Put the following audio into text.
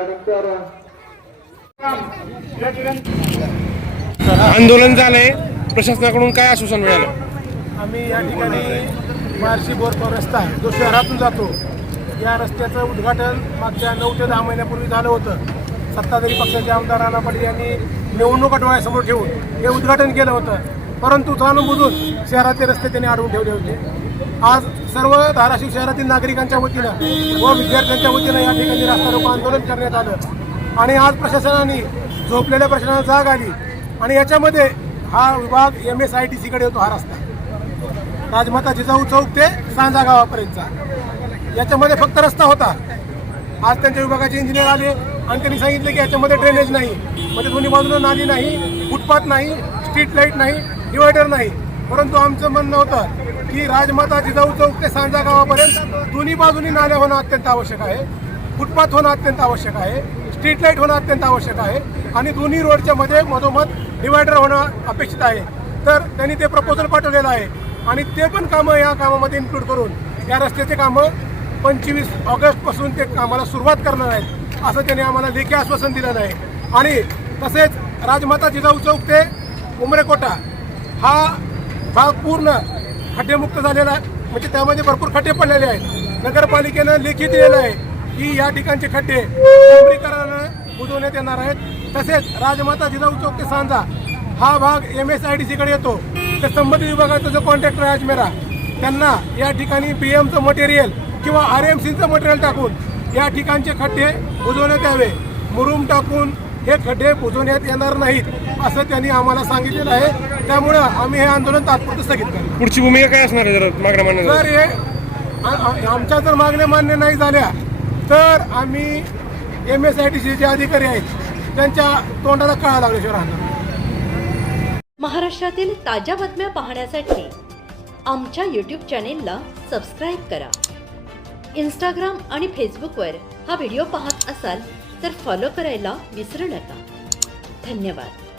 यानंतर आंदोलन झालंय. प्रशासनाकडून काय आश्वासन मिळालं? आम्ही या ठिकाणी बार्शी बोरगाव रस्ता आहे. जो शहरातून जातो या रस्त्याचं उद्घाटन मागच्या नऊ ते दहा महिन्यापूर्वी झालं होतं. सत्ताधारी पक्षाचे आमदार राणा पाटील यांनी निवडणुका डोळ्यासमोर ठेवून हे उद्घाटन केलं होतं. परंतु जाणून बुजून शहरातले रस्ते त्यांनी अडवून ठेवले होते. आज सर्व धाराशिव शहरातील नागरिकांच्या वतीनं व विद्यार्थ्यांच्या वतीनं या ठिकाणी रास्ता रोको आंदोलन करण्यात आलं. आणि आज प्रशासनाने झोपलेल्या प्रशासनाला जाग आली. आणि याच्यामध्ये हा विभाग एम एस आय टी सीकडे येतो हा रस्ता. राजमाता जिजाऊ चौक ते सांजा गावापर्यंतचा याच्यामध्ये फक्त रस्ता होता. आज त्यांच्या विभागाचे इंजिनियर आले आणि त्यांनी सांगितलं की याच्यामध्ये ड्रेनेज नाही. म्हणजे दोन्ही बाजूला नाली नाही फुटपाथ नाही स्ट्रीट लाइट नाही डिवायडर नाही. परंतु आमचं म्हणणं होतं की राजमाता जिजाऊ चौक ते सांजा गावापर्यंत दोन्ही बाजूनी नाल्या होणं अत्यंत आवश्यक आहे. फुटपाथ होणं अत्यंत आवश्यक आहे. स्ट्रीट लाइट होणं अत्यंत आवश्यक आहे. आणि दोन्ही रोडच्या मध्ये मधोमध डिवायडर होणं अपेक्षित आहे. तर त्यांनी ते प्रपोजल पाठवलेलं आहे. आणि ते पण कामं या कामामध्ये इन्क्लूड करून या रस्त्याचे कामं पंचवीस ऑगस्टपासून ते कामाला सुरुवात करणार आहेत असं त्यांनी आम्हाला लेखी आश्वासन दिलेलं आहे आणि तसेच राजमाता जिजाऊ चौक ते उमरेकोटा हा भाग पूर्ण खड्डेमुक्त झालेला आहे. म्हणजे त्यामध्ये भरपूर खड्डे पडलेले आहेत. नगरपालिकेनं लेखी दिलेलं आहे की या ठिकाणचे खड्डे डांबरीकरणानं बुजवण्यात येणार आहेत. तसेच राजमाता जिजाऊ चौक ते सांजा हा भाग एम एस आय डी सीकडे येतो. तर संबंधित विभागाचा जो कॉन्ट्रॅक्टर आहे अजमेरा त्यांना या ठिकाणी बी एमचं मटेरियल किंवा आर एम सीचं मटेरियल टाकून या ठिकाणचे खड्डे बुजवण्यात यावे. मुरुम टाकून हे खड्डे बुजवण्यात येणार नाहीत असं त्यांनी आम्हाला सांगितलेलं आहे. त्यामुळं आम्ही हे आंदोलन तात्पुरतं स्थगित करतो पुढची भूमिका काय असणार आहे जर मागण्या मान्य जर हे आ- आ- आमच्या जर मागण्या मान्य नाही झाल्या तर आम्ही एम एस आय टी सीचे अधिकारी आहेत त्यांच्या तोंडाला कळा लागल्याशिवाय राहणार महाराष्ट्रातील ताज्या बातम्या पाहण्यासाठी आमच्या यूट्यूब चॅनेलला सबस्क्राईब करा. इंस्टाग्राम आणि फेसबुकवर हा व्हिडिओ पाहत असाल तर फॉलो करायला विसरू नका. धन्यवाद.